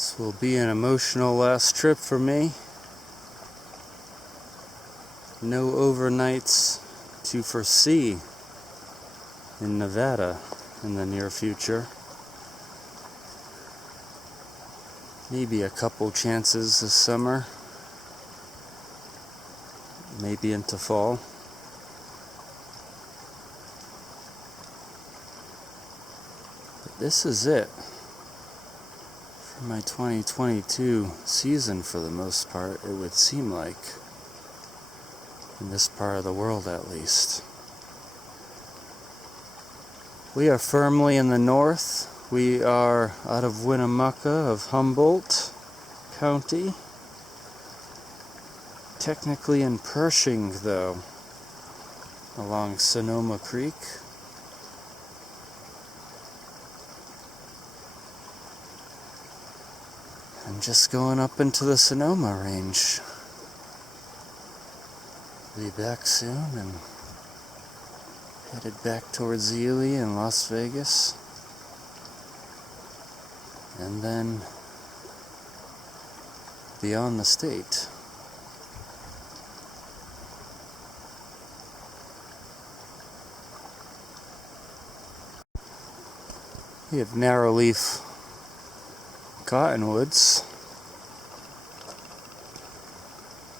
This will be an emotional last trip for me. No overnights to foresee in Nevada in the near future. Maybe a couple chances this summer. Maybe into fall. But this is it for my 2022 season for the most part, it would seem like. In this part of the world at least. We are firmly in the north. We are out of Winnemucca of Humboldt County. Technically in Pershing though, along Sonoma Creek. I'm just going up into the Sonoma Range. Be back soon and headed back towards Ely and Las Vegas, and then beyond the state. We have narrow-leaf cottonwoods,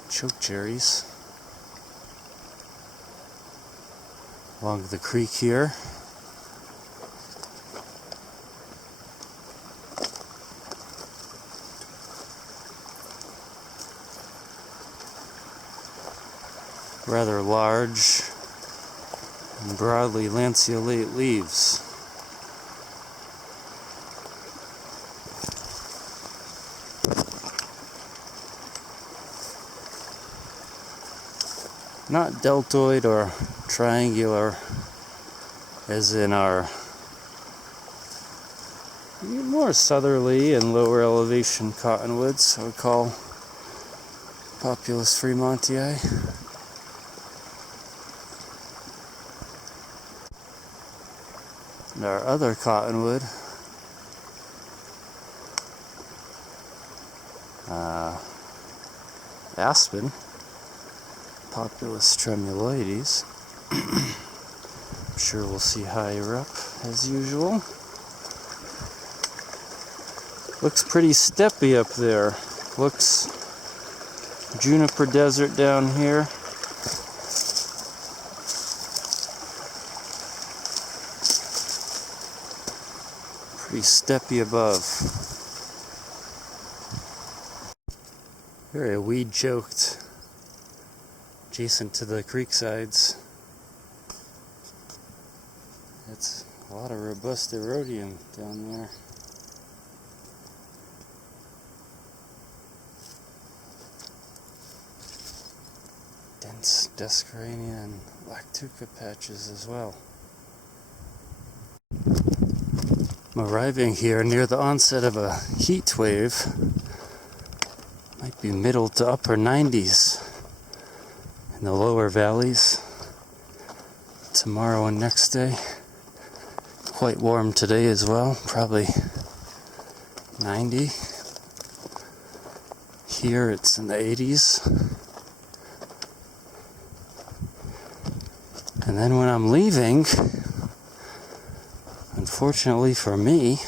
chokecherries along the creek here. Rather large and broadly lanceolate leaves. Not deltoid or triangular as in our more southerly and lower elevation cottonwoods, I would call Populus Fremontii. And our other cottonwood, aspen, Populus tremuloides. I'm sure we'll see higher up as usual. Looks pretty steppy up there. Looks juniper desert down here. Pretty steppy above. Very weed choked. Adjacent to the creek sides. It's a lot of robust erodium down there. Dense Descarania and Lactuca patches as well. I'm arriving here near the onset of a heat wave. Might be middle to upper 90s. In the lower valleys tomorrow and next day. Quite warm today as well, probably 90. Here it's in the 80s. And then when I'm leaving, unfortunately for me,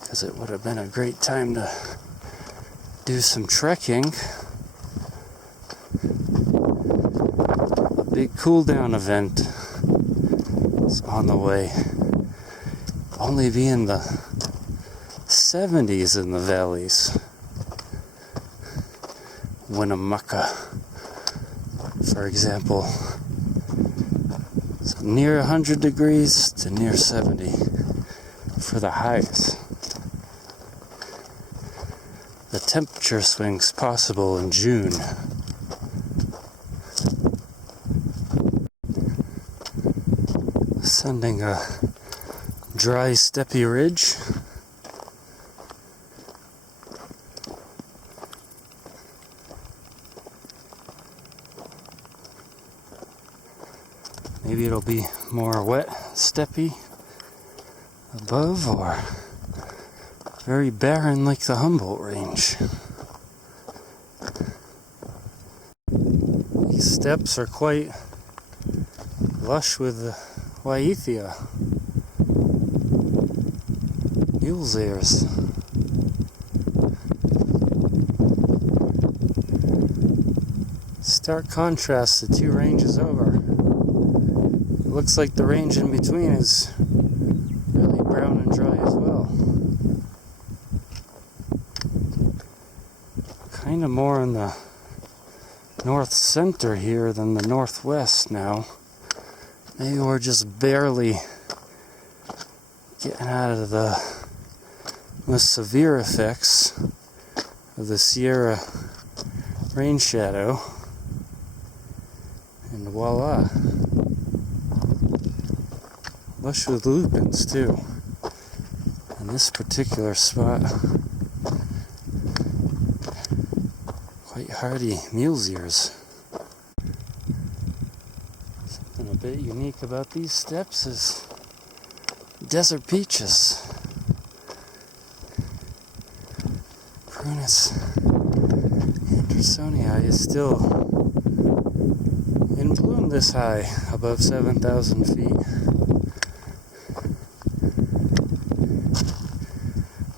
because it would have been a great time to do some trekking, big cool down event is on the way. Only be in the 70s in the valleys. Winnemucca, for example. So near 100 degrees to near 70 for the highs. The temperature swings possible in June. Ascending a dry, steppy ridge. Maybe it'll be more wet, steppy above, or very barren like the Humboldt Range. These steppes are quite lush with Wyethia, mule's ears. Stark contrast the two ranges over. It looks like the range in between is really brown and dry as well. Kind of more in the north center here than the northwest now. Maybe we're just barely getting out of the most severe effects of the Sierra rain shadow. And voila. Lush with lupins too. In this particular spot, quite hardy mule's ears. Something a bit unique about these steppes is desert peaches. Prunus Andersonii is still in bloom this high, above 7,000 feet.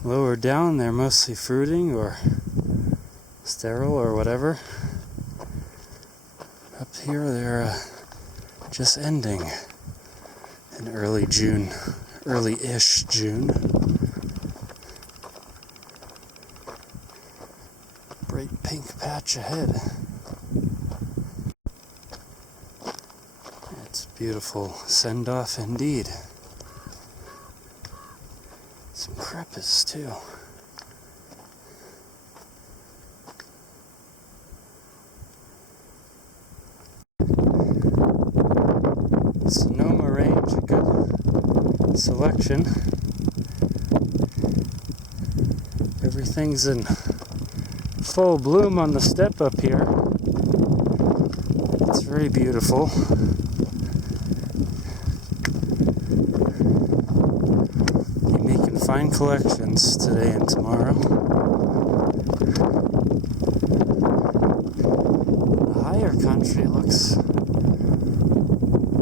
Lower down, they're mostly fruiting or sterile or whatever. Up here, they're just ending in early June, early-ish June. Bright pink patch ahead. It's a beautiful send-off indeed. Some crepus too. Sonoma Range, a good selection. Everything's in full bloom on the steppe up here. It's very beautiful. Be making fine collections today and tomorrow. The higher country looks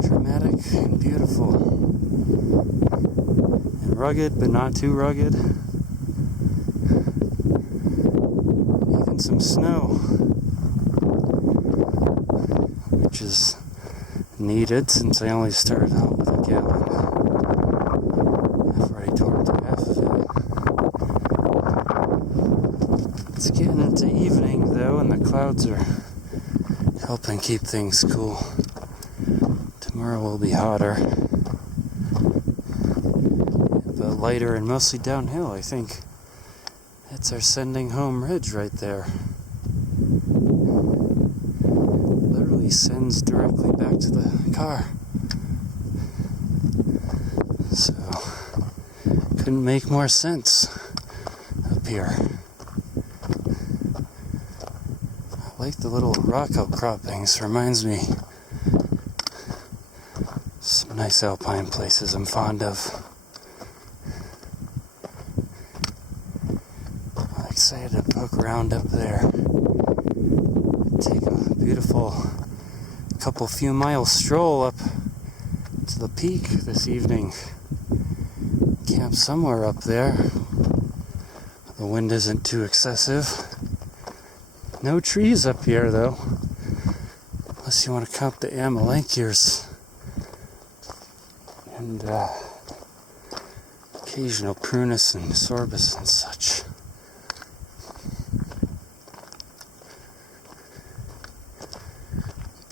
dramatic and beautiful. And rugged, but not too rugged. Even some snow, which is needed since I only started out with a gallon. I've already torn through half of it. It's getting into evening though, and the clouds are helping keep things cool. Tomorrow will be hotter, but lighter and mostly downhill, I think. That's our sending home ridge right there. Literally sends directly back to the car. So, couldn't make more sense up here. I like the little rock outcroppings. Reminds me some nice alpine places I'm fond of. I'm excited to poke around up there. Take a beautiful few mile stroll up to the peak this evening. Camp somewhere up there. The wind isn't too excessive. No trees up here though, unless you want to count the amelanchiers and occasional prunus and sorbus and such.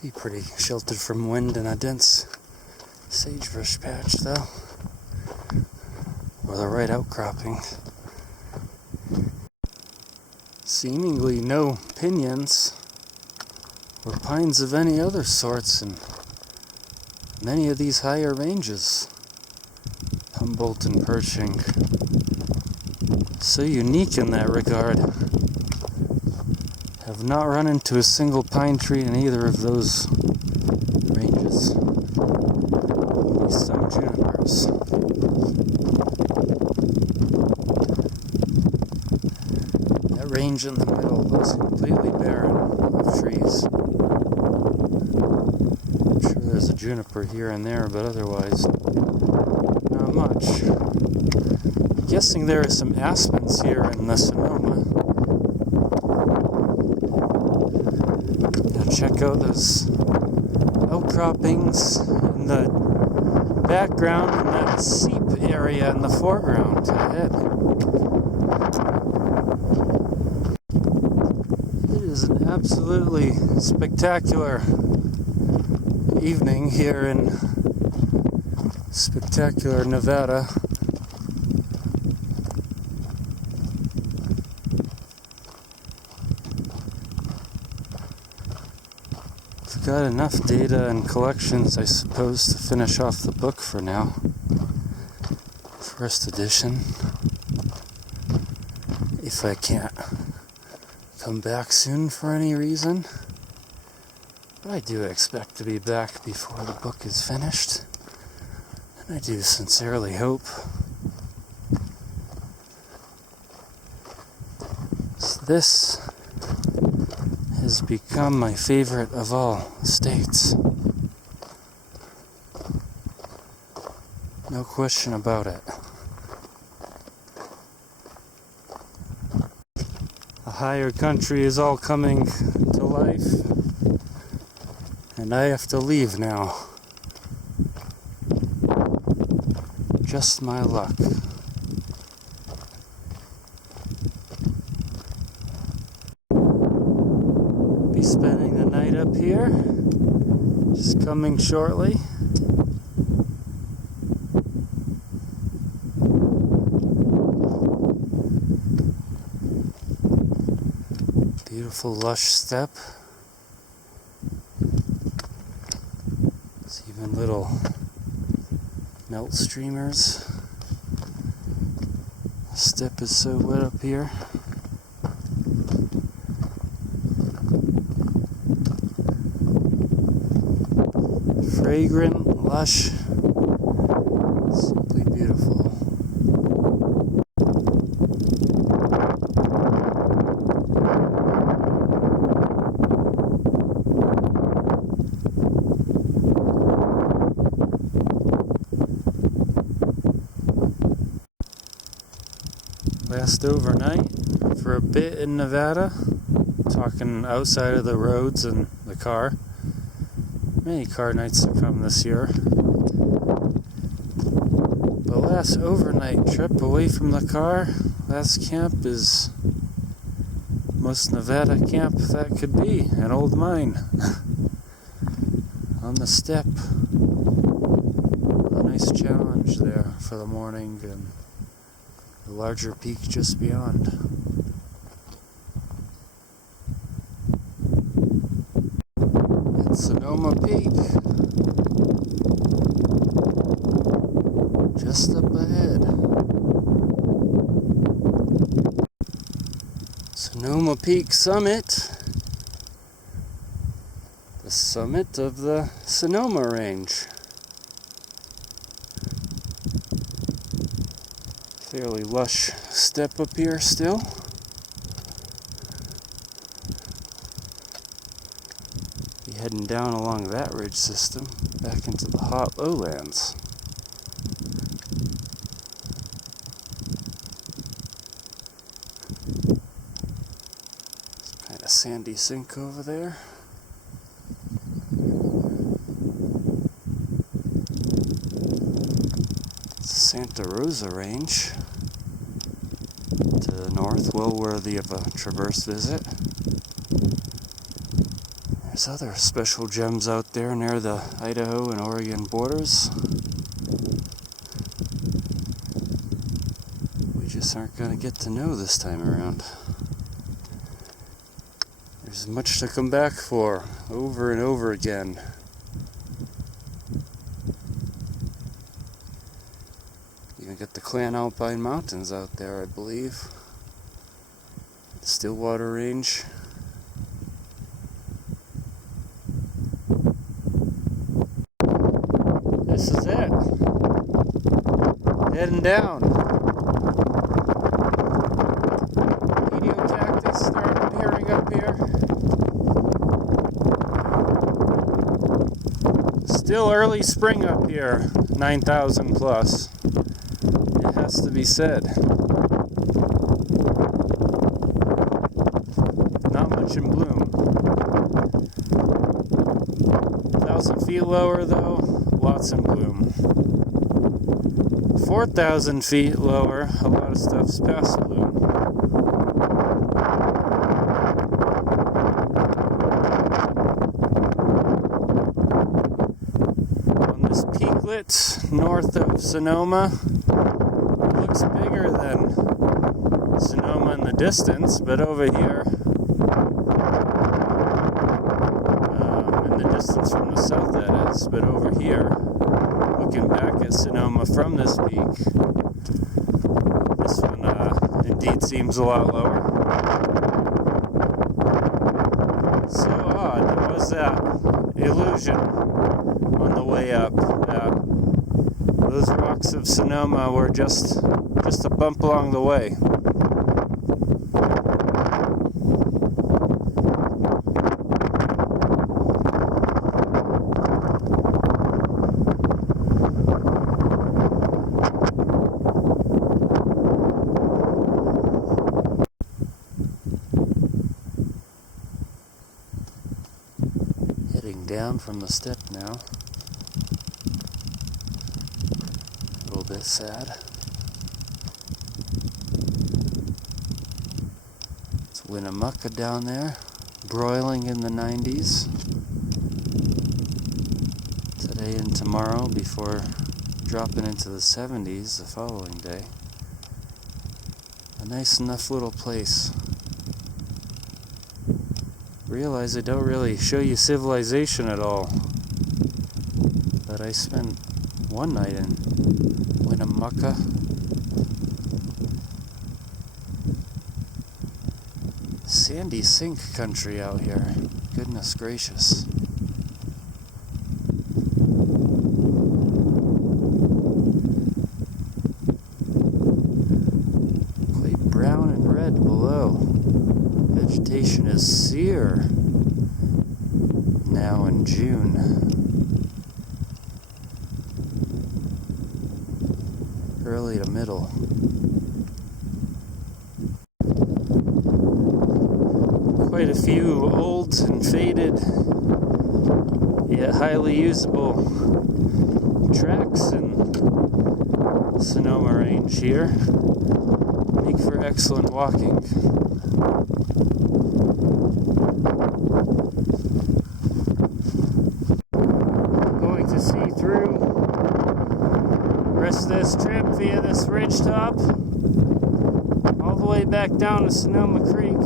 Be pretty sheltered from wind in a dense sagebrush patch though, or the right outcropping. Seemingly no pinions or pines of any other sorts in many of these higher ranges. Humboldt and Pershing. So unique in that regard. Have not run into a single pine tree in either of those ranges. Only some junipers. Range in the middle looks completely barren of trees. I'm sure there's a juniper here and there, but otherwise not much. I'm guessing there are some aspens here in the Sonoma. Now check out those outcroppings in the background and that seep area in the foreground ahead. It is an absolutely spectacular evening here in spectacular Nevada. I've got enough data and collections, I suppose, to finish off the book for now. First edition. If I can't come back soon for any reason. But I do expect to be back before the book is finished. And I do sincerely hope. So this has become my favorite of all states. No question about it. The higher country is all coming to life, and I have to leave now. Just my luck. Be spending the night up here, just coming shortly. Beautiful lush steppe. There's even little melt streamers. The steppe is so wet up here. Fragrant, lush, simply beautiful. Last overnight for a bit in Nevada, talking outside of the roads and the car. Many car nights to come this year. The last overnight trip away from the car, last camp is most Nevada camp that could be, an old mine on the steppe. A nice challenge there for the morning and the larger peak just beyond. Sonoma Peak, just up ahead. Sonoma Peak Summit, the summit of the Sonoma Range. Fairly lush steppe up here still. Heading down along that ridge system back into the hot lowlands. Some kind of sandy sink over there. It's the Santa Rosa Range to the north, well worthy of a traverse visit. There's other special gems out there near the Idaho and Oregon borders. We just aren't going to get to know this time around. There's much to come back for, over and over again. Even got the Clan Alpine Mountains out there, I believe. Stillwater Range. This is it. Heading down. Mediocactus Still early spring up here, 9,000 plus. It has to be said. Not much in bloom. 1,000 feet lower though, lots in bloom. 4,000 feet lower, a lot of stuff's past bloom. On this peaklet north of Sonoma, it looks bigger than Sonoma in the distance, but over here, in the distance from the south that is, but over here, looking back at Sonoma from this peak, this one indeed seems a lot lower. So odd, there was that illusion on the way up that those rocks of Sonoma were just a bump along the way. Heading down from the steppe now. A little bit sad. It's Winnemucca down there, broiling in the 90s. Today and tomorrow before dropping into the 70s the following day. A nice enough little place. Realize I don't really show you civilization at all, but I spent one night in Winnemucca. Sandy sink country out here, goodness gracious. Quite brown and red below. Vegetation is sere now in June. Early to middle. Quite a few old and faded yet highly usable tracks in Sonoma Range here. Make for excellent walking. Going to see through the rest of this trip via this ridge top all the way back down to Sonoma Creek.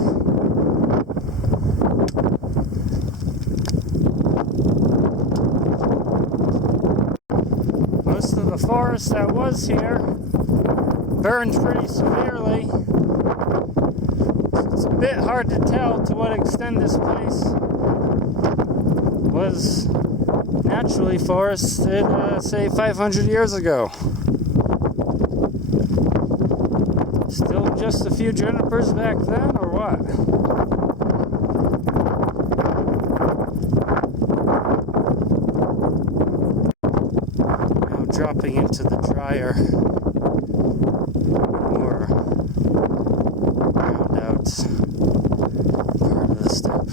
Most of the forest that was here burned pretty severely. It's a bit hard to tell to what extent this place was naturally forested, say 500 years ago. Still just a few junipers back then, or what? Now dropping into the drier, more round out part of the steppe.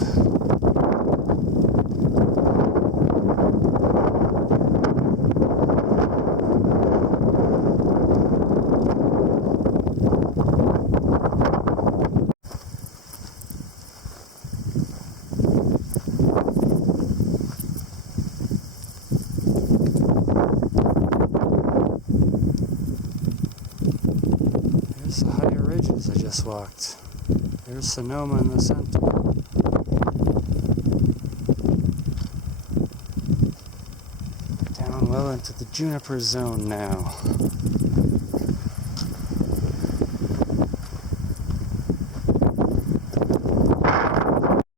The higher ridges I just walked. There's Sonoma in the center. Down well into the juniper zone now.